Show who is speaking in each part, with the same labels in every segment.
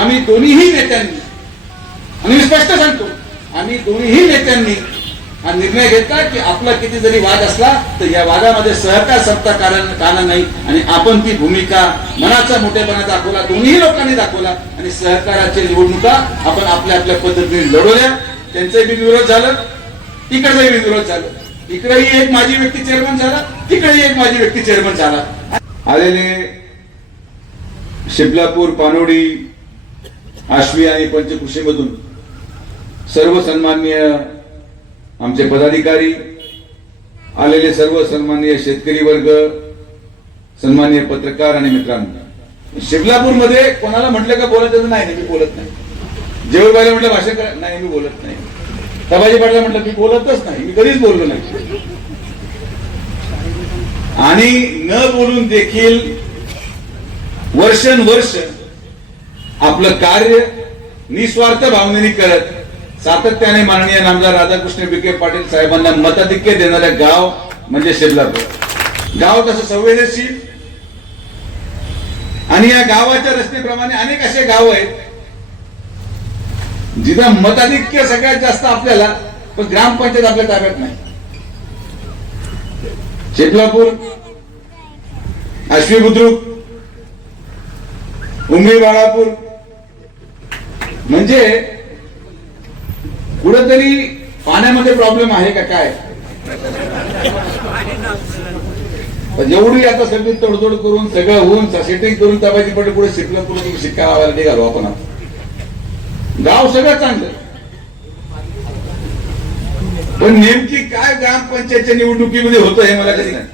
Speaker 1: आम्ही दोन्हीही नेत्यांनी आणि मी स्पष्ट सांगतो आम्ही दोन्हीही नेत्यांनी हा निर्णय घेतला की आपला किती जरी वाद असला तर या वादामध्ये सहकार सत्ता कारण कारण नाही आणि आपण ती भूमिका मनाचा मोठेपणा दाखवला दोन्ही लोकांनी दाखवला आणि सहकाराच्या निवडणुका आपण आपल्या आपल्या पद्धतीने लढवल्या. त्यांचाही बिनविरोध झालं तिकडचाही बिनविरोध झालं. इकडेही एक माजी व्यक्ती चेअरमन झाला तिकडेही एक माजी व्यक्ती चेअरमन झाला. आलेले शिपलापूर पानोडी आश्वी आणि पंचकृषीमधून सर्व सन्माननीय आमचे पदाधिकारी आलेले सर्व सन्माननीय शेतकरी वर्ग सन्माननीय पत्रकार आणि मित्रांनो शिबलापूरमध्ये कोणाला म्हटलं का बोलायचं नाही मी बोलत नाही. जेवळबाईला म्हटलं भाषण करा नाही मी बोलत नाही. सभाजी पाटला म्हटलं मी बोलतच नाही मी कधीच बोललो नाही. आणि न बोलून देखील वर्षानुवर्ष आपलं कार्य निस्वार्थ भावनेने करत सातत्याने माननीय नामदार राधाकृष्ण विखे पाटील साहेबांना मताधिक्य देणारे गाव म्हणजे शिरलापूर. गाव तसं संवेदनशील आणि या गावाच्या रचनेप्रमाणे अनेक असे गाव आहेत जिथं मताधिक्य सगळ्यात जास्त आपल्याला पण ग्रामपंचायत आपल्या ताब्यात नाही. शेपलापूर आश्वी बुद्रुक उमरी बाळापूर म्हणजे कुठंतरी पाण्यामध्ये प्रॉब्लेम आहे का काय? जेवढी आता सगळी तोडतोड करून सगळं होऊन सेटिंग करून तपायची पडे पुढे शिकलं पुढे शिक्का लावायला निघालो आपण गाव सगळं चांगलं. पण नेमकी काय ग्रामपंचायतच्या निवडणुकीमध्ये होतं हे मला कधी नाही.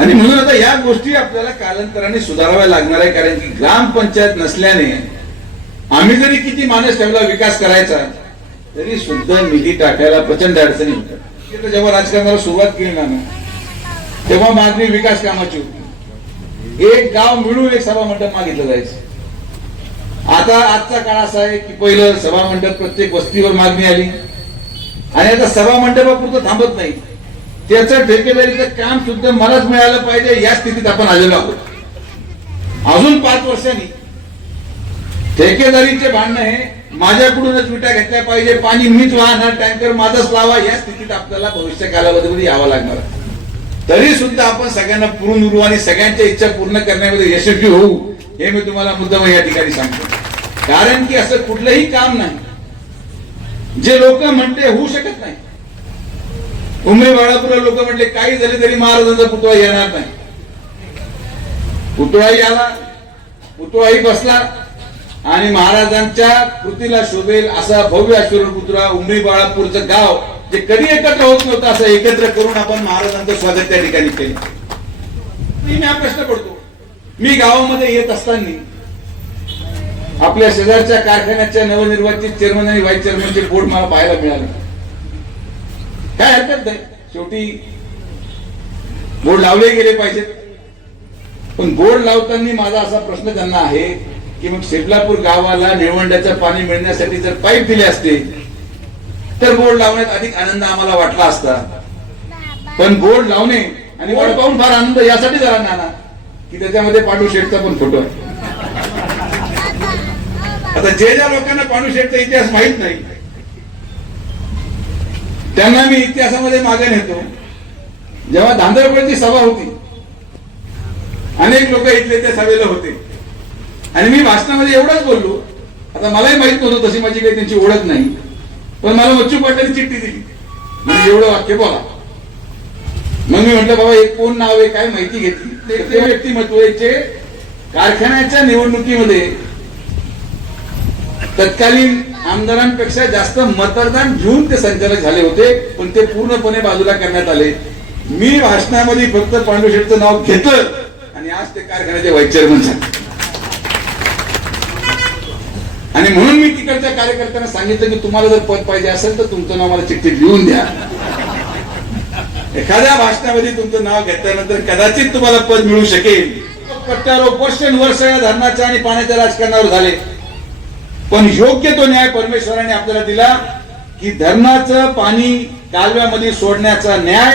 Speaker 1: आणि म्हणून आता या गोष्टी आपल्याला कालांतराने सुधाराव्या लागणार आहे कारण की ग्रामपंचायत नसल्याने आम्ही जरी किती माणूस ठेवला विकास करायचा तरी सुद्धा निधी टाकायला प्रचंड अडचणी होत्या. जेव्हा राजकारणाला सुरुवात केली ना तेव्हा मागणी विकास कामाची होती. एक गाव मिळून एक सभा मंडप मागितलं जायचं. आता आजचा काळ असा आहे की पहिलं सभा मंडप प्रत्येक वस्तीवर मागणी आली. आणि आता सभा मंडपापुरतं थांबत नाही. त्याचं ठेकेदारीचं काम सुद्धा मलाच मिळालं पाहिजे या स्थितीत आपण आलेलो आहोत. अजून पाच वर्षांनी ठेकेदारीचे भांडणं हे माझ्याकडूनच विटा घेतल्या पाहिजे पाणी मीच वाहणार टँकर माझाच लावा या स्थितीत आपल्याला भविष्य कालावधीमध्ये यावं लागणार. तरी सुद्धा आपण सगळ्यांना पूर्ण उरू आणि सगळ्यांच्या इच्छा पूर्ण करण्यामध्ये यशस्वी होऊ हे मी तुम्हाला मुद्दाम या ठिकाणी सांगतो. कारण की असं कुठलंही काम नाही. जे लोक म्हणते होऊ शकत नाही. उमरी बाळापूरला लोक म्हटले काही झाले तरी महाराजांचा पुतळा येणार नाही. पुतळाही आला पुतळाही बसला आणि महाराजांच्या कृतीला शोभेल असा भव्य अश्वरण पुतळा उमरी बाळापूरचं गाव जे कधी एकत्र होत नव्हतं असं एकत्र करून आपण महाराजांचं स्वागत त्या ठिकाणी केलं. मी मी हा प्रश्न पडतो. मी गावामध्ये येत असताना आपल्या शेजारच्या कारखान्याच्या नवनिर्वाचित चेअरमन आणि व्हाईस चेअरमनचे बोर्ड मला पाहायला मिळाले. काय हरकत नाही. शेवटी बोर्ड लावले गेले पाहिजेत. पण बोर्ड लावताना माझा असा प्रश्न त्यांना आहे की मग शिबलापूर गावाला निळवंड्याचं पाणी मिळण्यासाठी जर पाईप दिले असते तर बोर्ड लावण्यात अधिक आनंद आम्हाला वाटला असता. पण बोर्ड लावणे आणि वाट पाहून फार आनंद यासाठी झाला नाना की त्याच्यामध्ये पांडू शेठचा पण फोटो आहे. आता जे ज्या लोकांना पांडू शेठचा इतिहास माहीत नाही त्यांना मी इतिहासामध्ये मागे नेतो. जेव्हा धांदरपळची सभा होती अनेक लोक इथले त्या सभेला होते. आणि मी भाषणामध्ये एवढंच बोललो आता मलाही माहीत नव्हतं तशी माझी काही त्यांची ओळख नाही पण मला मच्छू पाटलांनी चिठ्ठी दिली. म्हणजे एवढं वाक्य बोला. मग मी म्हटलं बाबा एक कोण नाव आहे काय माहिती घेतली? ते- ते व्यक्तिमत्व आहे कारखान्याच्या निवडणुकीमध्ये तत्कालीन आमदारांपेक्षा जास्त मतदान घेऊन ते संचालक झाले होते पण ते पूर्णपणे बाजूला करण्यात आले. मी भाषणामध्ये फक्त पांडुशेठचं नाव घेतलं आणि आज ते कारखान्याचे व्हाईस चेअरमन झाले. आणि म्हणून मी तिकडच्या कार्यकर्त्यांना सांगितलं की तुम्हाला जर पद पाहिजे असेल तर तुमचं नाव मला चिठ्ठीत लिहून द्या. एखाद्या भाषणामध्ये तुमचं नाव घेतल्यानंतर कदाचित तुम्हाला पद मिळू शकेल. पट्ट्यावर वर्ष या धरणाच्या आणि पाण्याच्या राजकारणावर झाले. पण योग्य तो न्याय परमेश्वराने आपल्याला दिला की धरणाचं पाणी कालव्यामध्ये सोडण्याचा न्याय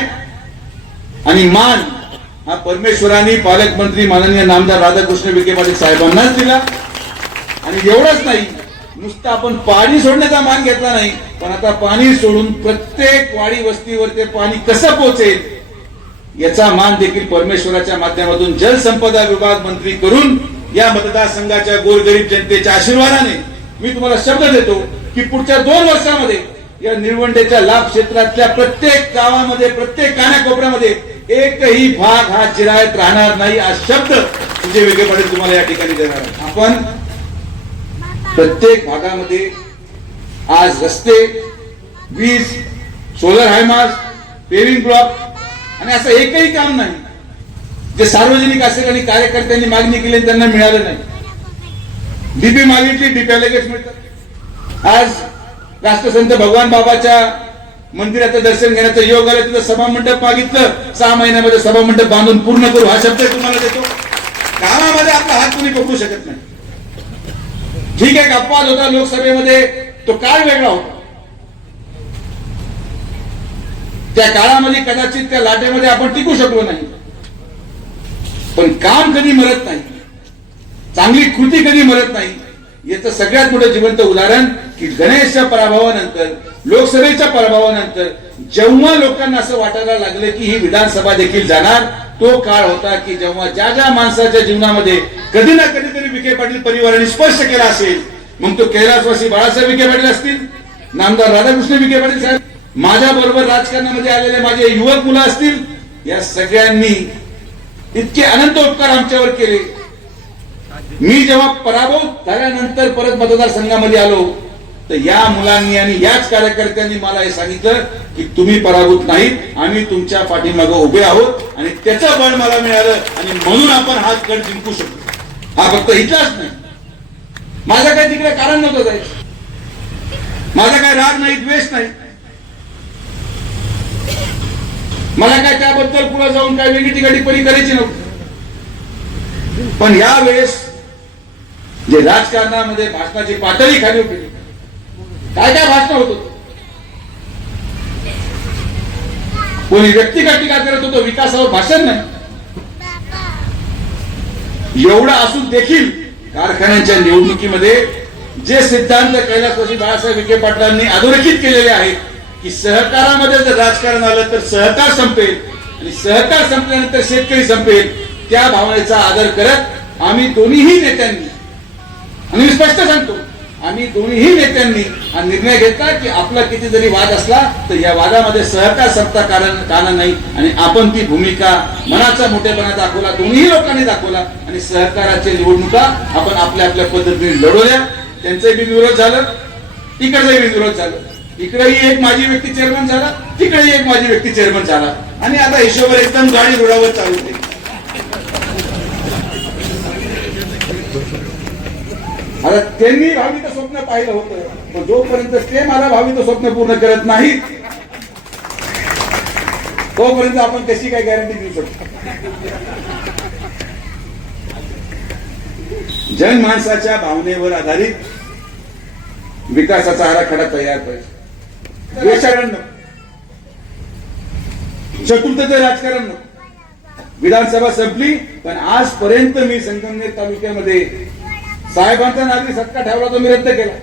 Speaker 1: आणि मान हा परमेश्वराने पालकमंत्री माननीय नामदार राधाकृष्ण विखे पाटील साहेबांनाच दिला. आणि एवढंच नाही नुसतं आपण पाणी सोडण्याचा मान घेतला नाही पण आता पाणी सोडून प्रत्येक वाडी वस्तीवर ते पाणी कसं पोहोचेल याचा मान देखील परमेश्वराच्या माध्यमातून जलसंपदा विभाग मंत्री करून या मतदारसंघाच्या गोरगरीब जनतेच्या आशीर्वादाने मी तुम्हाला शब्द देतो की पुढच्या दोन वर्षामध्ये या निळवंडेच्या लाभ क्षेत्रातल्या प्रत्येक गावामध्ये प्रत्येक कानाकोपऱ्यामध्ये एकही भाग हा चिरायत राहणार नाही हा शब्द तुझे वेगळे पाटील तुम्हाला या ठिकाणी देणार आपण प्रत्येक भागामध्ये आज रस्ते वीज सोलर हायमास पेविंग ब्लॉक आणि असं एकही काम नाही. जे सार्वजनिक असेल आणि कार्यकर्त्यांनी मागणी केली त्यांना मिळालं नाही. डीपी मागितली डीपी लगेच मिळतात. आज राष्ट्रसंत भगवान बाबाच्या मंदिराचं दर्शन घेण्याचं योग आला तिथं सभा मंडप मागितलं सहा महिन्यामध्ये सभा मंडप बांधून पूर्ण करू हा शब्द तुम्हाला देतो. कामामध्ये आपला हात कोणी पकडू शकत नाही. ठीक आहे अपवाद होता लोकसभेमध्ये तो काळ वेगळा होता. त्या काळामध्ये कदाचित त्या लाटेमध्ये आपण टिकू शकलो नाही. पण काम कधी मरत नाही. चांगली कृती कधी मरत नाही. याचं सगळ्यात मोठं जिवंत उदाहरण की गणेशच्या पराभवानंतर लोकसभेच्या पराभवानंतर जेव्हा लोकांना असं वाटायला लागलं की ही विधानसभा देखील जाणार तो काळ होता की जेव्हा ज्या ज्या माणसाच्या जीवनामध्ये कधी ना कधीतरी विखे पाटील परिवाराने स्पष्ट केला असेल मग तो कैलासवासी बाळासाहेब विखे पाटील असतील नामदार राधाकृष्ण विखे पाटील साहेब माझ्या बरोबर राजकारणामध्ये आलेले माझे युवक मुलं असतील या सगळ्यांनी इतके अनंत उपकार आमच्यावर केले. मी जेव्हा पराभव झाल्यानंतर परत मतदारसंघामध्ये आलो तर या मुलांनी आणि याच कार्यकर्त्यांनी मला हे सांगितलं की तुम्ही पराभूत नाहीत आम्ही तुमच्या पाठीमागे उभे आहोत आणि त्याचं बळ मला मिळालं आणि म्हणून आपण हा गड जिंकू शकतो. हा फक्त इतिहास नाही. माझं काही तिकडे कारण नव्हतं जायचं माझा काय राग नाही द्वेष नाही. मला काय त्याबद्दल पुढे जाऊन काय वेगळी ठिकाणी परी करायची नव्हती. पण यावेळेस जे राजकारणामध्ये भाषणाची पातळी खाली होती काय काय भाषण होत होतं? कोणी व्यक्तिगत टीका करत होतो? विकासावर भाषण नाही. एवढं असून देखील कारखान्यांच्या निवडणुकीमध्ये जे सिद्धांत कैलासवासी बाळासाहेब विखे पाटलांनी अधोरेखित केलेले आहेत की सहकारामध्ये जर राजकारण आलं तर सहकार संपेल आणि सहकार संपल्यानंतर शेतकरी संपेल त्या भावनेचा आदर करत आम्ही दोन्हीही नेत्यांनी आणि मी स्पष्ट सांगतो. आम्ही दोन्हीही नेत्यांनी हा निर्णय घेतला की आपला किती जरी वाद असला तर या वादामध्ये सहकार सत्ता कारण कारण नाही आणि आपण ती भूमिका मनाचा मोठेपणा दाखवला दोन्ही लोकांनी दाखवला आणि सहकाराच्या निवडणुका आपण आपल्या आपल्या पद्धतीने लढवल्या. त्यांचंही बिनविरोध झालं तिकडचंही बिनविरोध झालं. इकडेही एक माजी व्यक्ती चेअरमन झाला तिकडेही एक माजी व्यक्ती चेअरमन झाला. आणि आता हिशोबर एकदम गाडी रुळावर चालू होते आता त्यांनी भावित स्वप्न पाहिलं होतं. पण जोपर्यंत ते मला भावित स्वप्न पूर्ण करत नाहीत तोपर्यंत आपण कशी काय गॅरंटी देऊ शकतो? जनमानसाच्या भावनेवर आधारित विकासाचा आराखडा तयार पाहिजे. द्वेषारण नको. राजकारण. विधानसभा संपली पण आजपर्यंत मी संगमनेर तालुक्यामध्ये साहेबांचा नागरिक सत्कार ठेवला तो मी रद्द केला.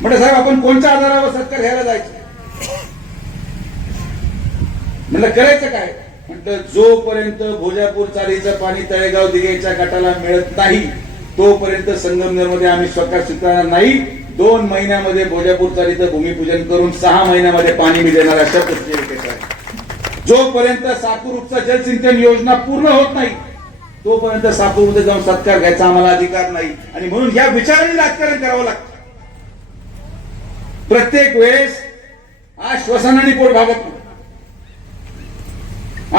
Speaker 1: म्हणजे साहेब आपण कोणत्या आधारावर सत्कार घ्यायला जायचं? म्हटलं करायचं काय? म्हटलं जोपर्यंत भोजापूर चालीचं पाणी तळेगाव दिघेच्या गटाला मिळत नाही तोपर्यंत संगमनेरमध्ये आम्ही स्वतः स्वीकारणार नाही. दोन महिन्यामध्ये भोजापूर चालीचं भूमिपूजन करून सहा महिन्यामध्ये पाणी मी देणार अशा परिस्थिती जोपर्यंत साकूर उपसा जलसिंचन योजना पूर्ण होत नाही तोपर्यंत सापूरमध्ये जाऊन सत्कार घ्यायचा आम्हाला अधिकार नाही. आणि म्हणून या विचाराने राजकारण करावं लागतं. प्रत्येक वेळेस आश्वासनाने पोट भागत नाही.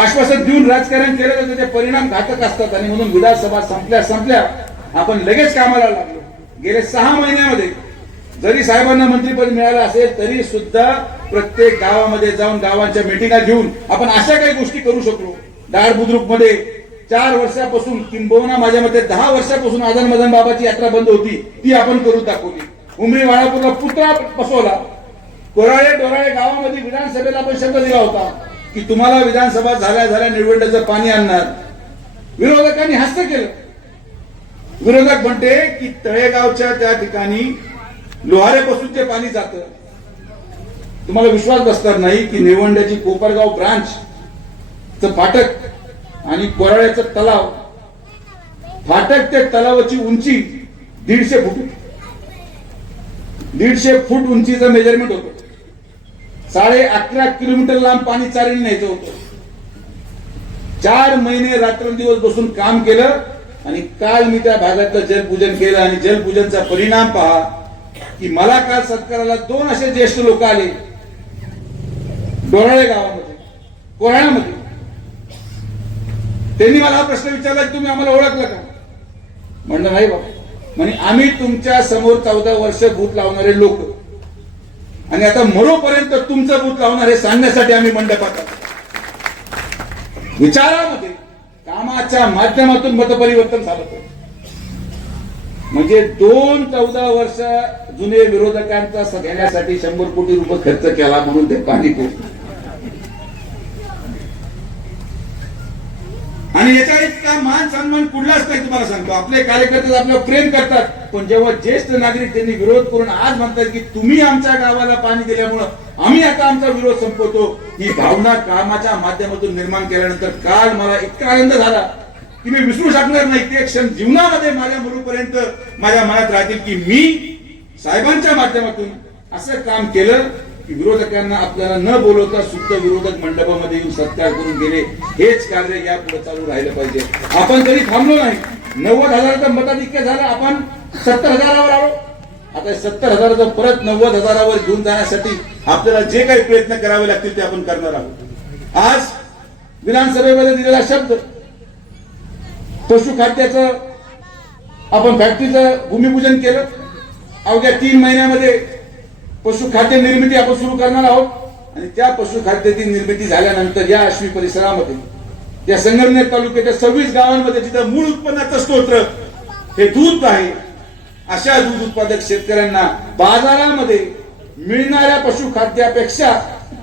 Speaker 1: आश्वासन देऊन राजकारण केलं तर त्याचे परिणाम घातक असतात. आणि म्हणून विधानसभा संपल्या संपल्या आपण लगेच कामाला लागलो. गेले सहा महिन्यामध्ये जरी साहेबांना मंत्रीपद मिळालं असेल तरी सुद्धा प्रत्येक गावामध्ये जाऊन गावांच्या मिटिंगा घेऊन आपण अशा काही गोष्टी करू शकलो. डाळ बुद्रुकमध्ये चार वर्षापासून किंबहुना माझ्या मते दहा वर्षापासून आझाद मदन बाबाची यात्रा बंद होती ती आपण करून दाखवली. उमरी वाळापूरला पुतळा बसवला. कोराळे डोराळे गावामध्ये विधानसभेला आपण शब्द दिला होता की तुम्हाला विधानसभा झाल्या झाल्या निवडण्याचं पाणी आणणार. विरोधकांनी हास्य केलं. विरोधक म्हणते की तळेगावच्या त्या ठिकाणी लोहारेपासून ते पाणी जातं. तुम्हाला विश्वास बसणार नाही की निवंड्याची कोपरगाव ब्रांच च फाटक आणि कोराळ्याचं तलाव फाटक ते तलावाची उंची दीडशे फूट दीडशे फूट उंचीचं मेजरमेंट होतं. साडे अकरा किलोमीटर लांब पाणी चालून न्यायचं होतं. चार महिने रात्रंदिवस बसून काम केलं आणि काल मी त्या भागातलं जलपूजन केलं आणि जलपूजनचा परिणाम पहा की मला काल सत्काराला दोन असे ज्येष्ठ लोक आले. डोराळे गावामध्ये कोराळ्यामध्ये. त्यांनी मला हा प्रश्न विचारला की तुम्ही आम्हाला ओळखलं का? म्हणलं नाही बाबा. म्हणे आम्ही तुमच्यासमोर चौदा वर्ष भूत लावणारे लोक. आणि आता मरोपर्यंत तुमचं भूत लावणार हे सांगण्यासाठी आम्ही मंडपात विचारामध्ये कामाच्या माध्यमातून मतपरिवर्तन झालं होतं. म्हणजे दोन चौदा वर्ष जुने विरोधकांचा घेण्यासाठी शंभर कोटी रुपये खर्च केला म्हणून ते पाणी पोहोचलं आणि याच्या इतका मान सन्मान कुठलाच नाही तुम्हाला सांगतो. आपले कार्यकर्ते आपल्याला प्रेम करतात. पण जेव्हा ज्येष्ठ नागरिक त्यांनी विरोध करून आज म्हणतात की तुम्ही आमच्या गावाला पाणी दिल्यामुळं आम्ही आता आमचा विरोध संपवतो ही भावना कामाच्या माध्यमातून निर्माण केल्यानंतर काल मला इतका आनंद झाला की मी विसरू शकणार नाही. ते क्षण जीवनामध्ये माझ्या मरूपर्यंत माझ्या मनात राहतील की मी साहेबांच्या माध्यमातून असं काम केलं. विरोधकांना आपल्याला न बोलवता सुद्ध विरोधक मंडपामध्ये येऊन सत्कार करून गेले हेच कार्य या पुढे चालू राहिलं पाहिजे. आपण तरी थांबलो नाही. नव्वद हजाराचं मताधिक्य झालं आपण सत्तर हजारावर आलो. आता सत्तर हजाराचा परत नव्वद हजारावर घेऊन जाण्यासाठी आपल्याला जे काही प्रयत्न करावे लागतील ते आपण करणार आहोत. आज विधानसभेमध्ये दिलेला शब्द पशुखाद्याचं आपण फॅक्टरीचं भूमिपूजन केलं. अवघ्या तीन महिन्यामध्ये पशुखाद्य निर्मिती आपण सुरू करणार आहोत. आणि त्या पशुखाद्याची निर्मिती झाल्यानंतर या आश्वी परिसरामध्ये या संगमनेर तालुक्याच्या सव्वीस गावांमध्ये जिथं मूळ उत्पन्नाचं स्तोत्र हे दूध आहे अशा दूध उत्पादक शेतकऱ्यांना बाजारामध्ये मिळणाऱ्या पशुखाद्यापेक्षा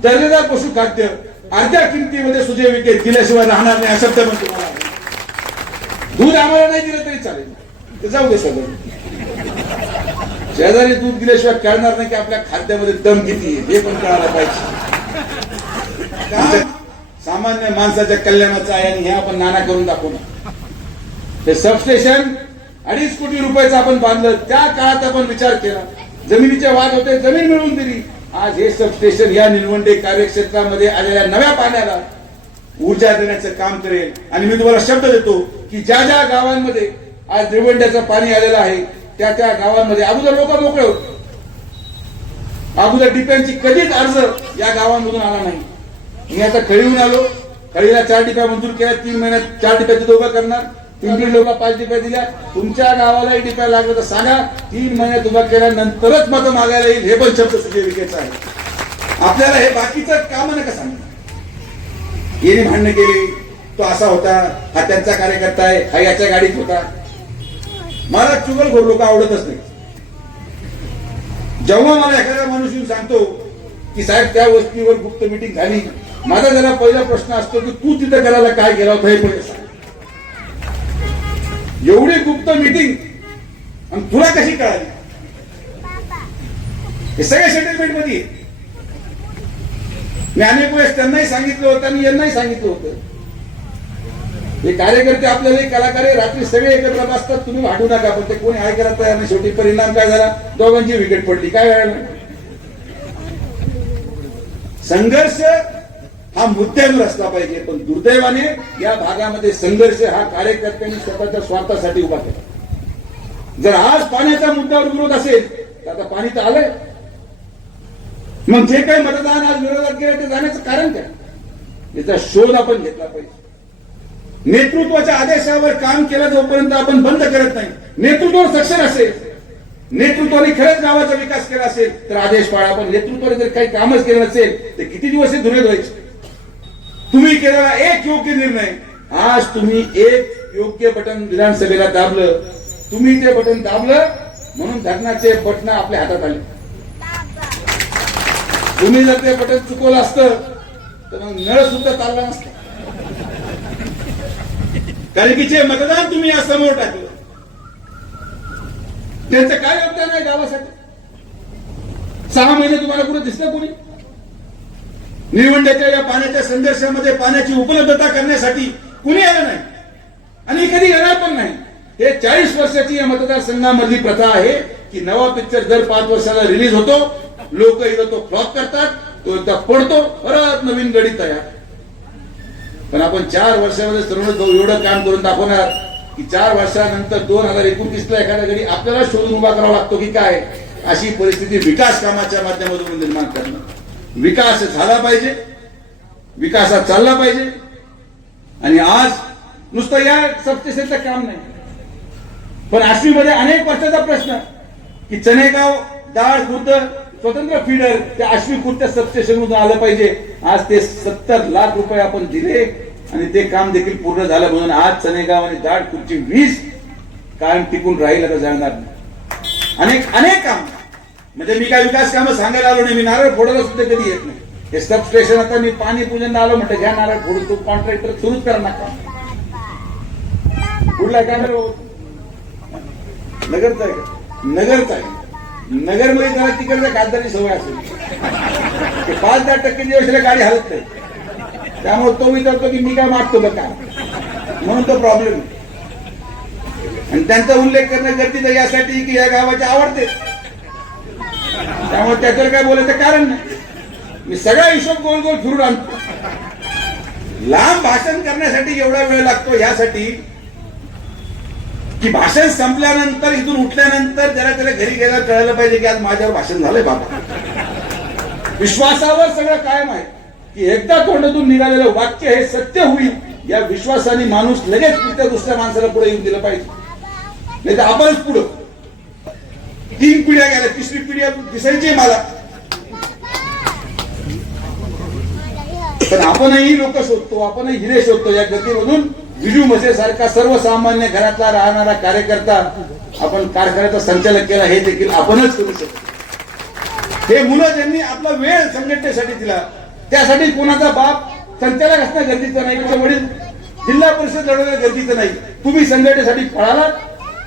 Speaker 1: दर्जेदार पशुखाद्य अर्ध्या किमतीमध्ये सुजय दिल्याशिवाय राहणार नाही अशा शब्द तुम्हाला दूध आम्हाला नाही दिलं तरी चालेल. जाऊ दे सगळं. शेजारी दूध दिल्याशिवाय कळणार नाही की आपल्या खाद्यामध्ये दम किती आहे. हे पण कळायला पाहिजे. का? सामान्य माणसाच्या कल्याणाचं आहे आणि हे आपण नाना करून दाखवणार हे सबस्टेशन अडीच कोटी रुपयाचं आपण बांधलं. त्या काळात आपण विचार केला. जमिनीचे वाद होते जमीन मिळवून दिली. आज हे सबस्टेशन या निलवंडे कार्यक्षेत्रामध्ये आलेल्या नव्या पाण्याला ऊर्जा देण्याचं काम करेल. आणि मी तुम्हाला शब्द देतो की ज्या ज्या गावांमध्ये आज निवंड्याचं पाणी आलेलं आहे त्या त्या गावांमध्ये. अगोदर लोक मोकळे होते. अगोदर डिप्यांची कधीच अर्ज या गावांमधून आला नाही. मी आता खळीहून आलो. खळीला चार टिप्या मंजूर केल्या. तीन महिन्यात चार टिप्याचे दोघं करणार. पिंपरी लोक पाच टिप्या दिल्या. तुमच्या गावालाही टिप्या लागलं तर सांगा तीन महिन्यात उभा केल्यानंतरच मत मागायला येईल. हे पण शब्द सुजय विकेचा आहे. आपल्याला हे बाकीचं काम नका सांगा. येणे भांडणं केली. तो असा होता. हा त्यांचा कार्यकर्ता आहे. हा याच्या गाडीत होता. मला चुगलखोर लोक आवडतच नाही. जेव्हा मला एखादा माणूस येऊन सांगतो की साहेब त्या वस्तीवर गुप्त मिटिंग झाली. माझा जरा पहिला प्रश्न असतो की तू तिथं करायला काय केला होता हे पण एवढी गुप्त मिटिंग आणि तुला कशी कळाली? हे सगळ्या सेटलमेंटमध्ये मी अनेक वेळेस त्यांनाही सांगितलं होतं आणि यांनाही सांगितलं होतं. हे कार्यकर्ते आपल्याला कलाकार आहे, रात्री सगळे एकत्र बसतात तुम्ही वाटू नका पण ते कोणी ऐकायला तयार नाही. शेवटी परिणाम काय झाला? दोघांची विकेट पडली. काय व्हायला संघर्ष हा मुद्द्यावर असला पाहिजे पण दुर्दैवाने या भागामध्ये संघर्ष हा कार्यकर्त्यांनी स्वतःच्या स्वार्थासाठी उभा केला. जर आज पाण्याच्या मुद्द्यावर विरोध असेल तर आता पाणी तर आलंय. मग जे काही मतदान आज विरोधात केलं ते जाण्याचं कारण काय? याचा शोध आपण घेतला पाहिजे. नेतृत्वाच्या आदेशावर काम केलं जोपर्यंत आपण बंद करत नाही नेतृत्व सक्षम असेल नेतृत्वाने खरंच गावाचा विकास केला असेल तर आदेश पाळा. पण नेतृत्वाने जर काही कामच केलं नसेल तर किती दिवस हे धुरे व्हायचे तुम्ही केलेला एक योग्य निर्णय. आज तुम्ही एक योग्य बटन विधानसभेला दाबलं. तुम्ही ते बटन दाबलं म्हणून धरणाचे बटन आपल्या हातात आले. तुम्ही जर ते बटन चुकवलं असतं तर मग नळ सुद्धा चालला नसतं. कारण की जे मतदान तुम्ही या समोर टाकलं त्यांचं काय योगदान आहे गावासाठी? सहा महिने तुम्हाला कुठे दिसलं कोणी? निवडण्याच्या या पाण्याच्या संघर्षामध्ये पाण्याची उपलब्धता करण्यासाठी कुणी आलं नाही? आणि कधी येणार पण नाही. हे चाळीस वर्षाची या मतदारसंघामधली प्रथा आहे की नवा पिक्चर दर पाच वर्षाला रिलीज होतो लोक इथं तो फ्लॉप करतात तो एकदा पडतो परत नवीन गडी तयार. पण आपण चार वर्षामध्ये सर्व एवढं काम करून दाखवणार की चार वर्षानंतर दोन हजार एकोणतीस ला एखाद्या घरी आपल्याला शोधून उभा करावा लागतो की काय? अशी परिस्थिती विकास कामाच्या माध्यमातून निर्माण करणं. विकास झाला पाहिजे. विकासात चालला पाहिजे. आणि आज नुसतं या सबस्टेशनचं काम नाही. पण आश्वीमध्ये अनेक वर्षाचा प्रश्न की चनेगाव डाळ खुर्द स्वतंत्र फीडर त्या आश्वी कुर्त्या सबस्टेशन मधून आलं पाहिजे. आज ते सत्तर लाख रुपये आपण दिले आणि ते काम देखील पूर्ण झालं म्हणून आज चनेगाव आणि दाड खुर्ची वीज कायम टिकून राहील आता जाणार नाही अनेक अनेक काम. म्हणजे मी काय विकास कामं सांगायला आलो नाही मी नारळ फोडायला सुद्धा कधी येत नाही. हे सबस्टेशन आता मी पाणी पूजन आलो म्हटलं घ्या नारळ फोडून तू कॉन्ट्रॅक्टर सुरूच करा नका. कुठला काय नगरचा आहे नगरचा आहे. नगरमध्ये त्याला तिकडच्या खासदारी सवय असेल. ते पाच दहा टक्के दिवस गाडी हलत नाही. त्यामुळे तो विचारतो की मी काय मागतो बघा म्हणून तो प्रॉब्लेम आणि त्यांचा उल्लेख करणं गरजेचं यासाठी की या गावाचे आवडते. त्यामुळे त्याच्यावर काय बोलायचं कारण नाही. मी सगळा हिशोब गोल गोल फिरून आणतो. लांब भाषण करण्यासाठी एवढा वेळ लागतो यासाठी की भाषण संपल्यानंतर इथून उठल्यानंतर जरा त्याला घरी गेला कळायला पाहिजे की आज माझ्यावर भाषण झालंय बाबा. विश्वासावर सगळं कायम आहे की एकदा तोंडातून निघालेलं वाक्य हे सत्य होईल या विश्वासाने माणूस लगेच त्या दुसऱ्या माणसाला पुढे येऊन दिलं पाहिजे. नाही तर आपणच पुढं. तीन पिढ्या गेल्या तिसरी पिढी दिसायची मला. पण आपणही लोक शोधतो आपणही हिरे शोधतो या गतीमधून. विजू मसे सारखा सर्वसामान्य घरातला राहणारा कार्यकर्ता आपण कारखान्याचा संचालक केला हे देखील आपणच करू शकतो. हे मुलं ज्यांनी आपला वेळ संघटनेसाठी दिला त्यासाठी कोणाचा बाप संचालक असणं गरजेचं नाही. किंवा वडील जिल्हा परिषद लढवणं गरजेचं नाही. तुम्ही संघटनेसाठी पळालात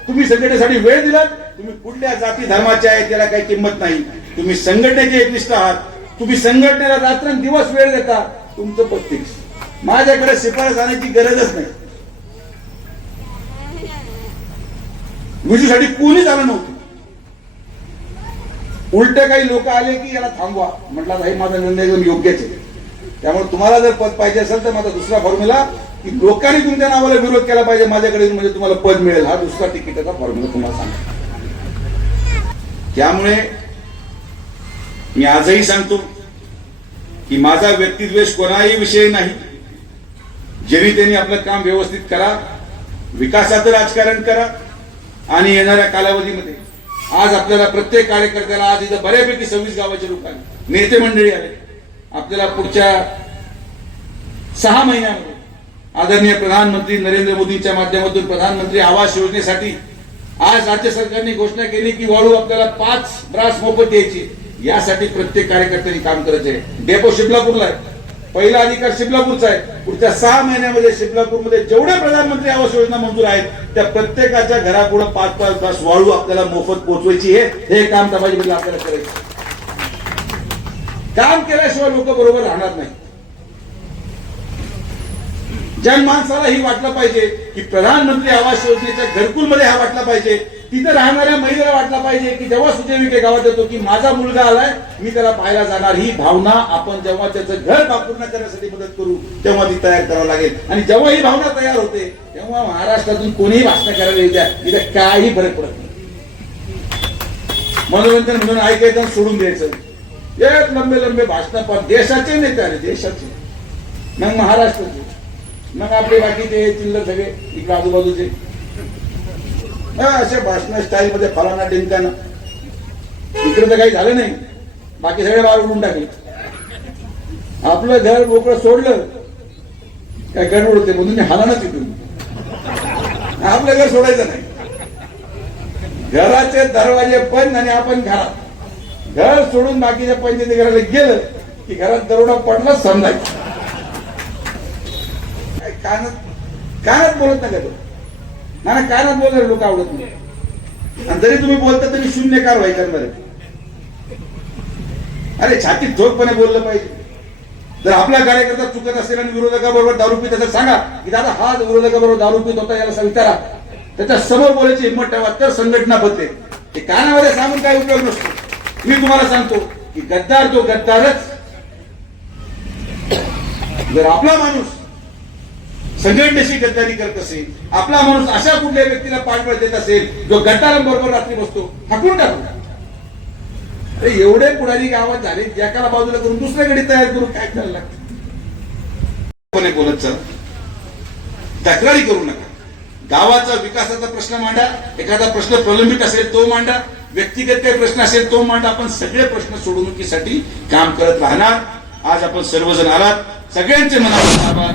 Speaker 1: तुम्ही संघटनेसाठी वेळ दिलात तुम्ही कुठल्या जाती धर्माचे आहे त्याला काही किंमत नाही. तुम्ही संघटनेचे एकनिष्ठ आहात. तुम्ही संघटनेला रात्र दिवस वेळ देता तुमचं पत्तीस माझ्याकडे शिफारस आणायची गरजच नाही. विजूसाठी कोणीच आलं नव्हतं. उलट काही लोक आले की याला थांबवा. म्हटलं हे माझा निर्णय एकदम योग्यच आहे. त्यामुळे तुम्हाला जर पद पाहिजे असेल तर माझा दुसरा फॉर्म्युला की लोकांनी तुमच्या नावाला विरोध केला पाहिजे माझ्याकडे म्हणजे तुम्हाला पद मिळेल. हा दुसरा तिकिटाचा फॉर्म्युला तुम्हाला सांगा त्यामुळे मी आजही सांगतो की माझा व्यक्तिद्वेष कोणाही विषय नाही. ज्यांनी त्यांनी आपलं काम व्यवस्थित करा विकासाचं राजकारण करा आणि येणाऱ्या कालावधीमध्ये आज आपल्याला प्रत्येक कार्यकर्त्याला आज इथं बऱ्यापैकी सव्वीस गावाचे लोक आले. नेते मंडळी आले. आपल्याला पुढच्या सहा महिन्यामध्ये आदरणीय प्रधानमंत्री नरेंद्र मोदींच्या माध्यमातून प्रधानमंत्री आवास योजनेसाठी आज राज्य सरकारने घोषणा केली की वाळू आपल्याला पाच ब्रास मोफत द्यायची यासाठी प्रत्येक कार्यकर्त्यांनी काम करायचे डेपो शिबलापूरला आहे. पहिला अधिकार शिबलापूरचा आहे. पुढच्या सहा महिन्यामध्ये शिबलापूरमध्ये जेवढे प्रधानमंत्री आवास योजना मंजूर आहेत त्या प्रत्येकाच्या घरापुढे पाच पाच तास वाळू आपल्याला मोफत पोहोचवायची आहे. हे काम समाजामध्ये आपल्याला करायचं काम केल्याशिवाय लोक बरोबर राहणार नाही. जनमानसाला माणसाला ही वाटलं पाहिजे की प्रधानमंत्री आवास योजनेच्या घरकुलमध्ये हा वाटला पाहिजे. तिथं राहणाऱ्या महिलेला वाटला पाहिजे की जेव्हा सुजय गावात येतो की माझा मुलगा आलाय मी त्याला पाहायला जाणार. ही भावना आपण जेव्हा त्याचं घर पूर्ण करण्यासाठी मदत करू तेव्हा ती तयार करावं लागेल. आणि जेव्हा ही भावना तयार होते तेव्हा महाराष्ट्रातून कोणीही भाषण करायला येत्या तिथे काही फरक पडत नाही. मनोरंजन म्हणून ऐकायचं सोडून द्यायचं. एक लंबे लंबे भाषण पण देशाचे नेते आले देशाचे. मग महाराष्ट्राचे. मग आपले बाकीचे चिल्लर सगळे इकडे आजूबाजूचे. हा, असे भाषण स्टाईल मध्ये फलाना डिंकाना इकडे तर काही झालं नाही. बाकी सगळे वाळ उडून टाकले. आपलं घर मोकळं सोडलं काय गडबड होते म्हणून हाला ना तिथून. आपलं घर सोडायचं नाही. घराचे दरवाजे बंद आणि आपण घरात. घर सोडून बाकीच्या पंचायती घराला गेलं की घरात दरोडा पडला समजायचं. कानात कानात बोलत नका तो. मला काय कानात बोलणारे लोक आवडत नाही. आणि जरी तुम्ही बोलता तरी शून्य कारवाई करणार अरे छातीत ठोकपणे बोललं पाहिजे. जर आपला कार्यकर्ता चुकत असेल आणि विरोधकाबरोबर दारू पित असेल सांगा की दादा हा विरोधकाबरोबर दारू पित होता याला विचारा. त्याच्यासमोर बोलायची हिंमत ठेवा तर संघटना बदलेल. ते कानामध्ये सांगून काय उपयोग नसतो. मी तुम्हाला सांगतो की गद्दार तो गद्दारच जर आपला माणूस संघटनेशी गद्दारी करत असेल आपला माणूस अशा कुठल्या व्यक्तीला पाठबळ देत असेल जो गद्दारांबरोबर रात्री बसतो हाकून टाकू अरे एवढे पुढारी गावात झाले एकाला बाजूला करून दुसऱ्याकडे तयार करून काय करायला लागतं? बोलत चल तक्रारी करू नका. गावाचा विकासाचा प्रश्न मांडा एखादा प्रश्न प्रलंबित असेल तो मांडा व्यक्तिगत काही प्रश्न असेल तो मांडा आपण सगळे प्रश्न सोडवणुकीसाठी काम करत राहणार. आज आपण सर्वजण आलात. सगळ्यांचे मनापासून आभार.